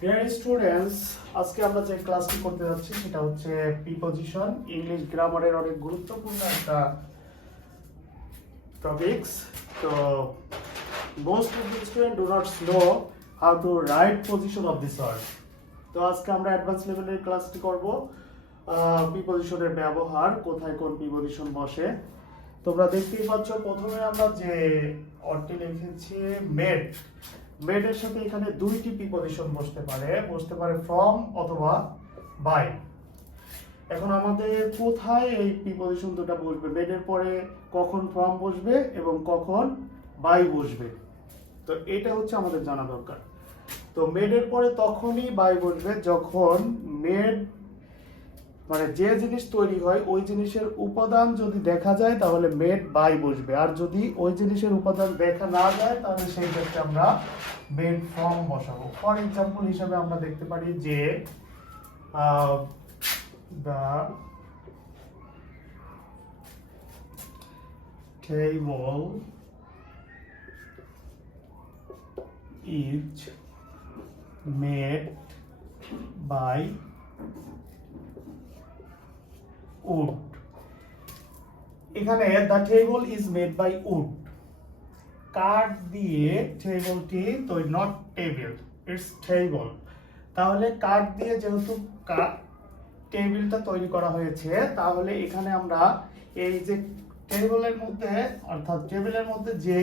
Dear students, আজকে আমরা যে ক্লাসটি করতে যাচ্ছি সেটা হচ্ছে প্রিপজিশন। ইংলিশ গ্রামারের অনেক গুরুত্বপূর্ণ একটা টপিকস। তো most of the student do not know how to write position of this word. তো আজকে আমরা অ্যাডভান্স লেভেলের ক্লাসটি করব। প্রিপজিশনের ব্যবহার, কোথায় কোন প্রিপজিশন বসে তোমরা দেখতেই পাচ্ছ। প্রথমে আমরা যে অর্থটি লিখেছি মেড। মেডের সাথে এখানে দুইটি প্রিপজিশন বসতে পারে ফ্রম অথবা বাই। এখন আমাদের কোথায় এই প্রিপজিশন দুটো বসবে, মেডের পরে কখন ফ্রম বসবে এবং কখন বাই বসবে, তো এটা হচ্ছে আমাদের জানা দরকার। তো মেডের পরে তখনই বাই বসবে যখন মেড মানে যে জিনিস তৈরি হয় ওই জিনিসের উপাদান যদি দেখা যায় তাহলে মেড বাই বসবে, আর যদি ওই জিনিসের উপাদান দেখা না যায় তাহলে সেই ক্ষেত্রে আমরা মেড ফ্রম বসাবো। ফর এক্সাম্পল হিসাবে আমরা দেখতে পারি যে the table is made by wood। এখানে the table is made by wood, কাঠ দিয়ে টেবিলটি তৈরি, নট টেবিল, ইটস টেবল। তাহলে কাঠ দিয়ে যেহেতু টেবিলটা তৈরি করা হয়েছে, তাহলে এখানে আমরা এই যে টেবিলের মধ্যে অর্থাৎ টেবিলের মধ্যে যে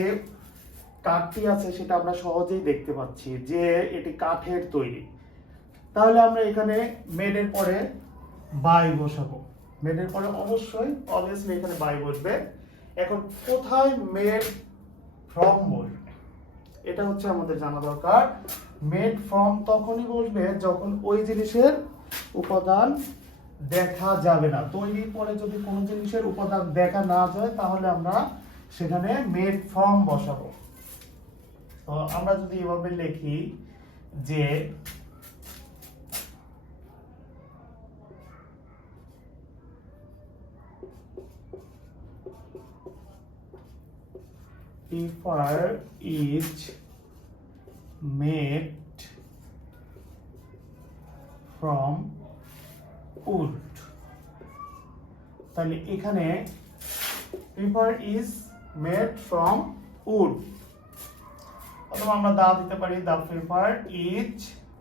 কাঠটি আছে সেটা আমরা সহজেই দেখতে পাচ্ছি যে এটি কাঠের তৈরি। তাহলে আমরা এখানে মেডের পরে বাই বসাবো। মেডের পরে অবভিয়াসলি এখানে বাই বসবে। এখন কোথায় মেড ফ্রম বসবে এটা হচ্ছে আমাদের জানা দরকার। মেড ফ্রম তখনই বসবে যখন ওই জিনিসের উপাদান দেখা যাবে না। তৈরির পরে যদি কোনো জিনিসের উপাদান দেখা না যায় তাহলে আমরা সেখানে মেড ফ্রম বসাবো। তো আমরা যদি এভাবে লিখি যে paper is made from wood, তাহলে এখানে paper is made from wood, অথবা আমরা দা দিতে পারি the paper is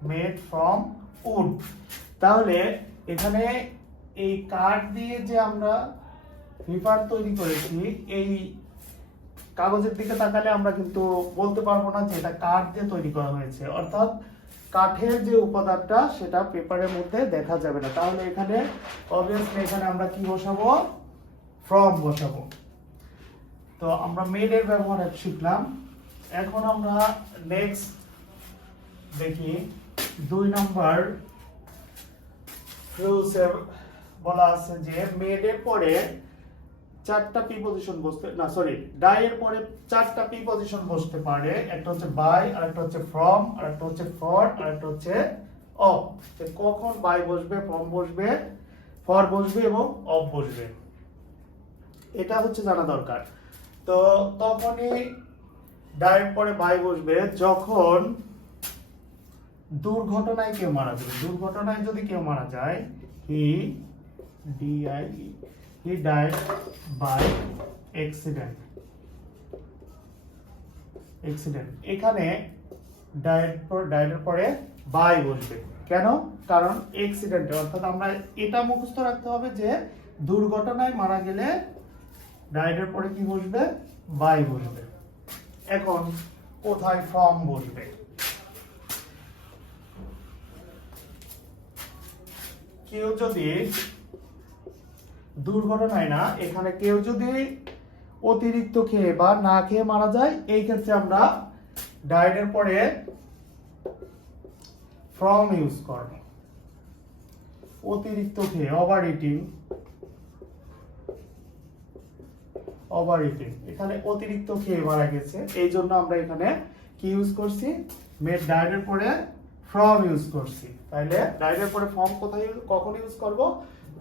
made from wood। তাহলে এখানে এই কাঠ দিয়ে যে আমরা পেপার তৈরি করেছি, এই কাগজের দিকে তাকালে আমরা কিন্তু বলতে পারবো না যে এটা কাঠ দিয়ে তৈরি করা হয়েছে, অর্থাৎ কাঠের যে উপাদানটা সেটা পেপারের মধ্যে দেখা যাবে না। তাহলে এখানে অবভিয়াসলি এখানে আমরা কি বসাবো, ফ্রম বসাবো। তো আমরা মেডের ব্যবহার শিখলাম। এখন আমরা নেক্সট দেখি 2 নম্বর রুলসে বলা আছে যে মেডের পরে চারটা প্রিপজিশন ডাই এর পরে চারটা প্রিপজিশন বসতে পারে। একটা হচ্ছে বাই, আরেকটা হচ্ছে ফ্রম, আরেকটা হচ্ছে ফর, আরেকটা হচ্ছে অফ। কখন বাই বসবে, ফ্রম বসবে, ফর বসবে এবং অফ বসবে এটা হচ্ছে জানা দরকার। তো তখনই ডাই এর পরে বাই বসবে যখন দুর্ঘটনায় কেউ মারা যাবে। দুর্ঘটনায় যদি কেউ মারা যায়, হি died by accident। এখানে ডায়ের পরে বাই বসবে। কেন? কারণ অ্যাক্সিডেন্টে, অর্থাৎ আমরা এটা মুখস্থ রাখতে হবে যে দুর্ঘটনায় মারা গেলে ডায়ের পরে কি বসবে, বাই বসবে। এখন কোথায় ফ্রম বসবে, কেউ যদি দুর্ঘটনায় না, এখানে কেউ যদি অতিরিক্ত খেয়ে বা না খেয়ে মারা যায়, এই ক্ষেত্রে আমরা ডায়ের পরে ফ্রম ইউজ করব। অতিরিক্ত খেয়ে, ওভার ইটিং, এখানে অতিরিক্ত খেয়ে মারা গেছে, এই জন্য আমরা এখানে কি ইউজ করছি, মেড ডায়ের পরে ফ্রম ইউজ করছি। তাহলে ডায়ের পরে ফ্রম কখন ইউজ করব,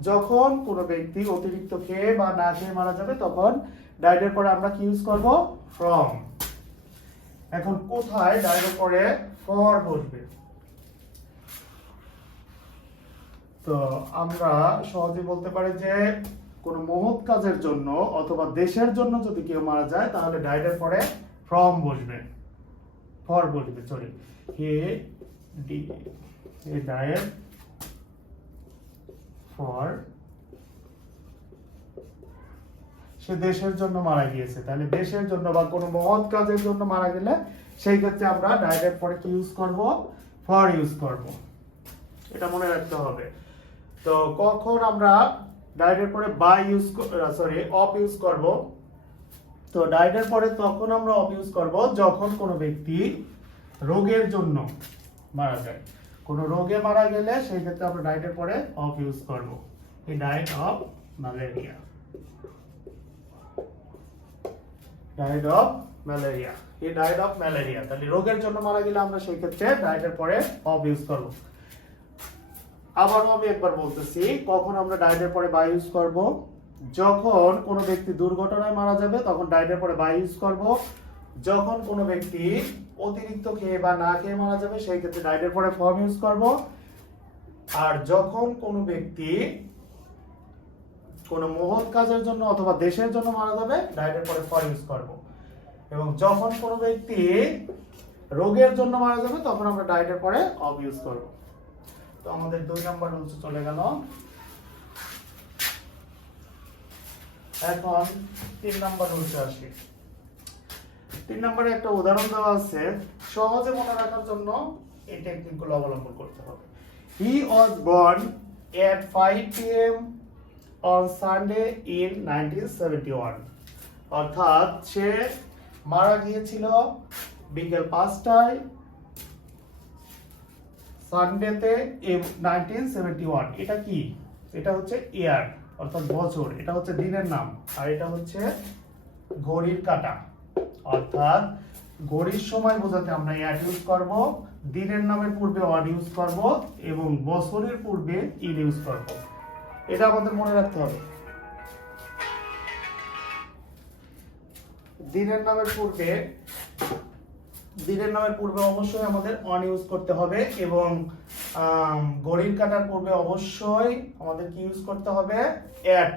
যখন কোনো ব্যক্তি অতিরিক্ত খেয়ে বা না খেয়ে মারা যাবে তখন ডায়ের পরে আমরা কি ইউজ করব, ফ্রম। এখন কোথায় ডায়ের পরে ফর বসবে, তো আমরা সহজে বলতে পারি যে কোনো মহৎ কাজের জন্য অথবা দেশের জন্য যদি কেউ মারা যায় তাহলে ডাইডের পরে ফ্রম বসবে, ফর বসবে, সরি, হে ডায়েড ফর, সে দেশের জন্য মারা গিয়েছে, তাহলে দেশের জন্য বা কোনো মহৎ কাজের জন্য মারা গেলে সেই ক্ষেত্রে আমরা ডাইডের পরে কি ইউজ করব, ফর ইউজ করব। এটা মনে রাখতে হবে। তো কখন আমরা ডাইডের পরে by use, sorry, of use করব, তো ডাইডের পরে তখন আমরা অফ ইউজ করব যখন কোনো ব্যক্তি রোগের জন্য মারা যায়। কোনো রোগে মারা গেলে সেই ক্ষেত্রে আমরা ডাইডের পরে অফ ইউজ করব। He died of malaria, died of malaria, he died of malaria. তাহলে রোগের জন্য মারা গেলে আমরা সেই ক্ষেত্রে ডাইডের পরে অফ ইউজ করব। আবারও আমি একবার বলতেছি, কখন আমরা ডাইডের পরে বাই ইউজ করব, যখন কোনো ব্যক্তি দুর্ঘটনায় মারা যাবে তখন ডাইডের পরে বাই ইউজ করব। যখন কোনো ব্যক্তি অতিরিক্ত খেয়ে বা না খেয়ে মারা যাবে সেই ক্ষেত্রে ডাইডের পরে ফর্ম ইউজ করব। আর যখন কোনো ব্যক্তি কোনো মহৎ কাজের জন্য অথবা দেশের জন্য মারা যাবে ডাইডের পরে ফর ইউজ করব। এবং যখন কোনো ব্যক্তি রোগের জন্য মারা যাবে তখন আমরা ডাইডের পরে অফ ইউজ করব। তো আমাদের 2 নাম্বার রুলস চলে গেল। এখন 3 নাম্বার রুলসে আসি। 3 নম্বরে একটা উদাহরণ দেওয়া আছে, সহজে মনে রাখার জন্য এই টেকনিকগুলো অবলম্বন করতে হবে। He was born at 5 p.m. on Sunday in 1971, অর্থাৎ সে মারা গিয়েছিল বিকেল 5টায় সানডেতে 1971। এটা কি? এটা হচ্ছে ইয়ার, অর্থাৎ বছর, এটা হচ্ছে দিনের নাম, আর এটা হচ্ছে ঘড়ির কাঁটা। অর্থাৎ ঘড়ির সময় বোঝাতে আমরা ইয়ার ইউজ করব, দিনের নামের পূর্বে অড ইউজ করব এবং বছরের পূর্বে ইন ইউজ করব। এটা আমাদের মনে রাখতে হবে। দিনের নামের পূর্বে অবশ্যই আমাদের অন ইউজ করতে হবে এবং ঘড়ির কাঁটার পূর্বে অবশ্যই আমাদের কি ইউজ করতে হবে, অ্যাট,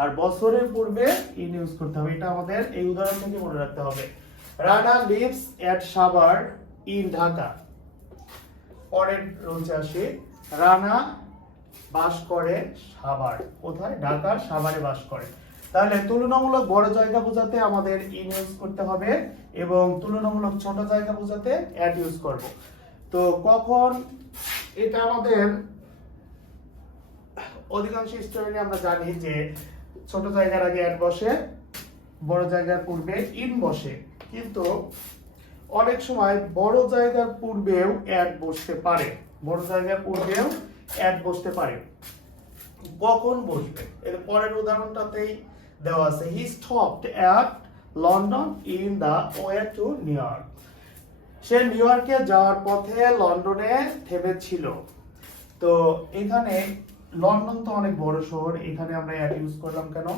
আর বছরের পূর্বে ইন ইউজ করতে হবে। এটা আমাদের এই উদাহরণ থেকে মনে রাখতে হবে। Rana lives at Savar in Dhaka. পরের রুলসে আসি, রানা বাস করে সাভার, কোথায়? ঢাকার সাভারে বাস করে। তাহলে তুলনামূলক বড় জায়গা বোঝাতে আমাদের ইন ইউজ করতে হবে এবং তুলনামূলক ছোট জায়গা বোঝাতে অ্যাট ইউজ করব। তো কখন এটা আমাদের অধিকাংশ স্টুডেন্ট আমরা জানি যে ছোট জায়গার আগে অ্যাট বসে, বড় জায়গার পূর্বে ইন বসে, কিন্তু অনেক সময় বড় জায়গার পূর্বেও অ্যাট বসতে পারে, বড় জায়গার পূর্বেও অ্যাট বসতে পারে। কখন বসবে এর পরের উদাহরণটাতেই দেওয়া আছে। He stopped at London in the way to New York. সে নিউ ইয়র্কে যাওয়ার পথে লন্ডনে থেমেছিল। তো এখানে লন্ডন তো অনেক বড় শহর, এখানে আমরা অ্যাট ইউজ করলাম কেন?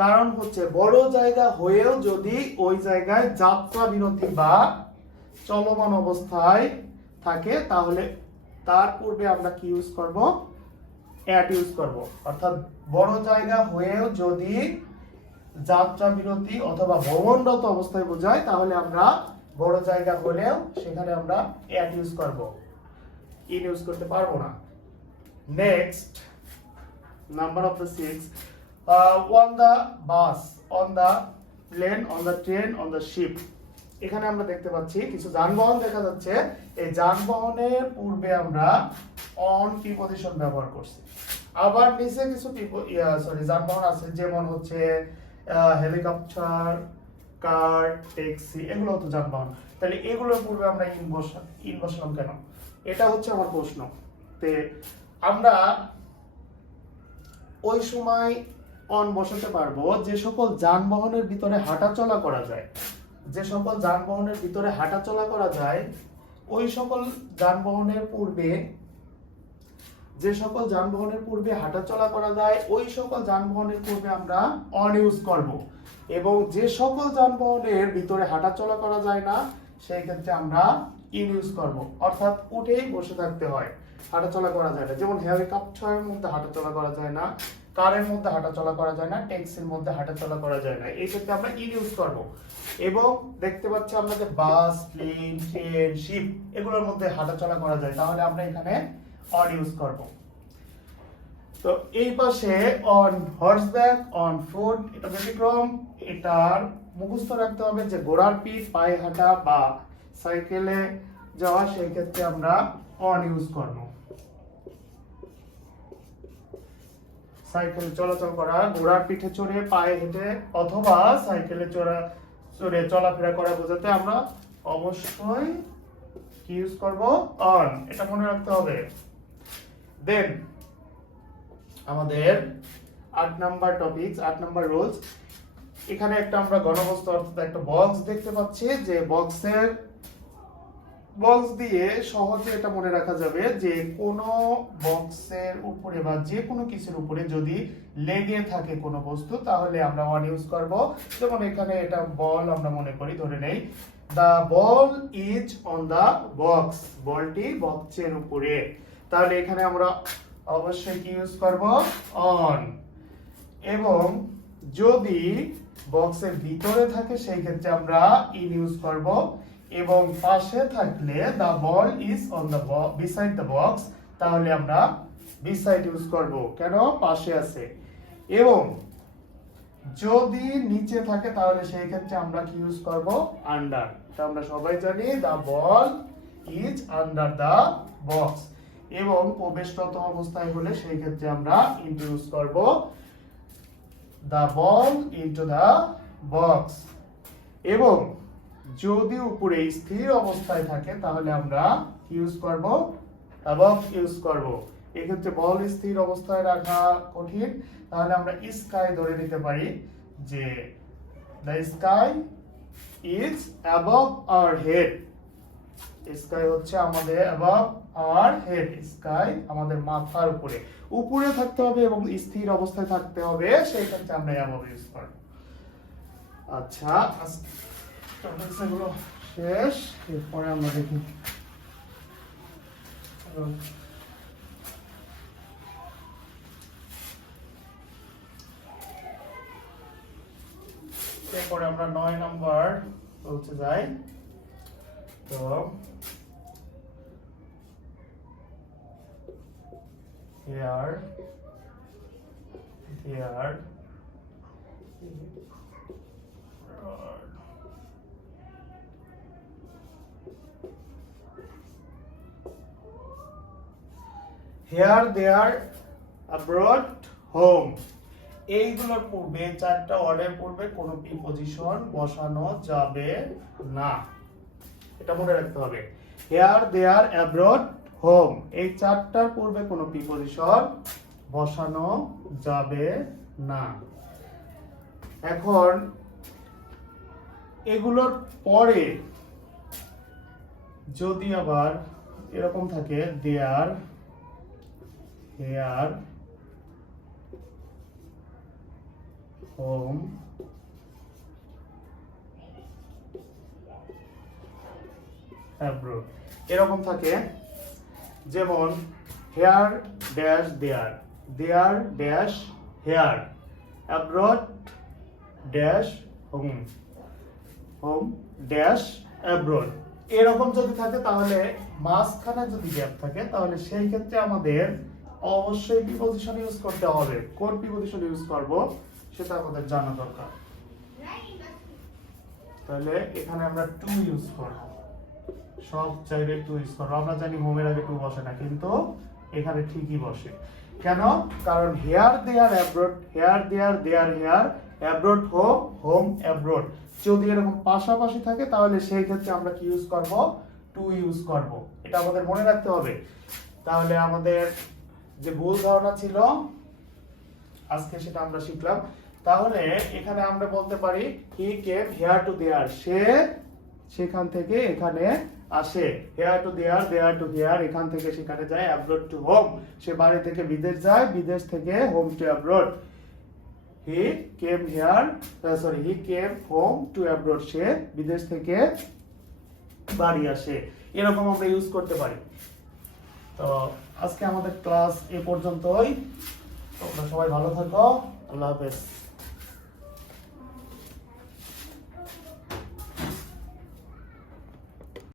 কারণ হচ্ছে বড় জায়গা হয়েও যদি ওই জায়গায় যাত্রা বিরতি বা চলমান অবস্থায় থাকে তাহলে তার পূর্বে আমরা কি ইউজ করব, অ্যাট ইউজ করব। অর্থাৎ বড় জায়গা হয়েও যদি যাত্রা বিরতি অথবা ভ্রমণরত অবস্থায় বোঝায় তাহলে আমরা বড় জায়গা হলেও সেখানে আমরা অ্যাট ইউজ করব, ইন ইউজ করতে পারবো না। Next number of the 6, on the bus, on the plane, on the train, on the ship। এখানে আমরা দেখতে পাচ্ছি কিছু যানবাহন দেখা যাচ্ছে। এই যানবাহনের পূর্বে আমরা অন প্রিপজিশন ব্যবহার করছি। আবার নিচে কিছু যানবাহন আছে, যেমন হচ্ছে হেলিকপ্টার, কার, ট্যাক্সি, এগুলো তো যানবাহন। তাহলে এগুলোর পূর্বে আমরা ইন বসালাম কেন? এটা হচ্ছে আমার প্রশ্ন। তে আমরা ওই সময় অন বসাতে পারবো যে সকল যানবাহনের ভিতরে হাঁটাচলা করা যায়, যে সকল যানবাহনের ভিতরে হাঁটাচলা করা যায় ওই সকল যানবাহনের পূর্বে, যে সকল যানবাহনের পূর্বে হাঁটাচলা করা যায় ওই সকল যানবাহনের পূর্বে আমরা অন ইউজ করব। এবং যে সকল যানবাহনের ভিতরে হাঁটাচলা করা যায় না সেই ক্ষেত্রে আমরা ইন ইউজ করব, অর্থাৎ উঠেই বসে থাকতে হয়, হাঁটাচলা করা যায় না। যেমন হেলিকপ্টারের মধ্যে হাঁটাচলা করা যায় না, কারের মধ্যে হাঁটাচলা করা যায় না, ট্যাক্সির মধ্যে হাঁটাচলা করা যায় না, এই ক্ষেত্রে আমরা ইন ইউজ করব। এবং দেখতে পাচ্ছি আমরা যে বাস, প্লেন, ট্রেন, শিপ এগুলোর মধ্যে হাঁটাচলা করা যায়, তাহলে আমরা এখানে অন ইউজ করব। তো এই পাশে অন হর্সব্যাক, অন ফুট, এটা ব্যতিক্রম। এটার মুখস্থ রাখতে হবে যে ঘোড়ার পিঠ, পায়ে হাঁটা বা সাইকেলে যাওয়া, সেই ক্ষেত্রে আমরা অন ইউজ করব। সাইকেল চলাচল করা, ঘোড়ার পিঠে চড়ে, পায়ে হেঁটে অথবা সাইকেলে চড়ে চলাফেরা করা বোঝাতে আমরা অবশ্যই কি ইউজ করব? অন। এটা মনে রাখতে হবে। দেন আমাদের 8 নাম্বার টপিকস, 8 নাম্বার রুলস। এখানে একটা আমরা ঘনবস্তু অর্থাৎ একটা বক্স দেখতে পাচ্ছি, যে বক্স দিয়ে সহজে এটা মনে রাখা যাবে যে কোনো বক্সের উপরে বা যে কোনো কিছুর উপরে যদি লেগে থাকে কোনো বস্তু, তাহলে আমরা অন ইউজ করব। যেমন এখানে এটা বল আমরা মনে করি, ধরে নেই দা ball is on the box, বলটি বক্সের উপরে, তাহলে এখানে আমরা অবশ্যই কি ইউজ করব? অন। এবং যদি বক্সের ভিতরে থাকে সেই ক্ষেত্রে আমরা ইন ইউজ করব। এবং পাশে থাকলে the ball is on the beside the box, তাহলে আমরা বিসাইড ইউজ করব, কেন? পাশে আছে। এবং যদি নিচে থাকে তাহলে সেই ক্ষেত্রে আমরা কি ইউজ করব? আন্ডার। এটা আমরা সবাই জানি, দা ball is under the box. এবং প্রবেশরত অবস্থায় হলে সেই ক্ষেত্রে আমরা ইনটু ইউজ করব, দা বল ইনটু দা বক্স। এবং যদি উপরে স্থির অবস্থায় থাকে তাহলে আমরা ইউজ করব? অ্যাবভ ইউজ করব। এক্ষেত্রে বল স্থির অবস্থায় রাখা কঠিন, তাহলে আমরা স্কাই ধরে নিতে পারি যে the sky is above our head. Sky হচ্ছে আমাদের অ্যাবভ আওয়ার হেড, স্কাই আমাদের মাথার উপরে, উপরে থাকতে হবে এবং স্থির অবস্থায় থাকতে হবে, সেই ক্ষেত্রে আমরা অ্যাবভ ইউজ করব। আচ্ছা, টপিকসগুলো শেষ, এরপরে আমরা দেখি এরপরে আমরা 9 নাম্বার বলতে যাই। তো here there abroad home, এইগুলোর পূর্বে, চারটা ওয়ার্ডের পূর্বে কোনো প্রিপজিশন বসানো যাবে না, এটা মনে রাখতে হবে। here there abroad home, এই চারটার পূর্বে কোনো প্রিপজিশন বসানো যাবে না। এখন এগুলোর পরে যদি আবার এরকম থাকে there here home abroad, এরকম থাকে, যেমন here dash there dash here abroad dash home dash abroad, এরকম যদি থাকে তাহলে মাঝখানে যদি গ্যাপ থাকে তাহলে সেই ক্ষেত্রে আমাদের অবশ্যই প্রিপজিশন ইউজ করতে হবে। কোন প্রিপজিশন ইউজ করব সেটা আমাদের জানা দরকার। তাহলে এখানে আমরা টু ইউজ করব, সব জায়গায় টু ইউজ করব। আমরা জানি হোমের আগে টু বসে না, কিন্তু এখানে ঠিকই বসে। কেন? কারণ here there abroad, here there there here, abroad home home abroad, যদি এরকম পাশাপাশি থাকে তাহলে সেই ক্ষেত্রে আমরা কি ইউজ করব? টু ইউজ করব। এটা আমাদের মনে রাখতে হবে। তাহলে আমাদের যে ভুল ধারণা ছিল আজকে সেটা আমরা শিখলাম। তাহলে এখানে আমরা বলতে পারি হি কেম হেয়ার টু দেয়ার, সে সেখান থেকে এখানে আসে। Here to there, there to here, এখান থেকে সেখানে যায়। অ্যাব্রোড টু হোম, সে বাড়ি থেকে বিদেশ যায়, বিদেশ থেকে হোম টু অ্যাব্রোড। হি কেম হোম টু অ্যাব্রোড, সে বিদেশ থেকে বাড়ি আসে, এরকম আমরা ইউজ করতে পারি। তো আজকে আমাদের ক্লাস এ পর্যন্তই। তোমরা সবাই ভালো থাকো, আল্লাহ হাফেজ।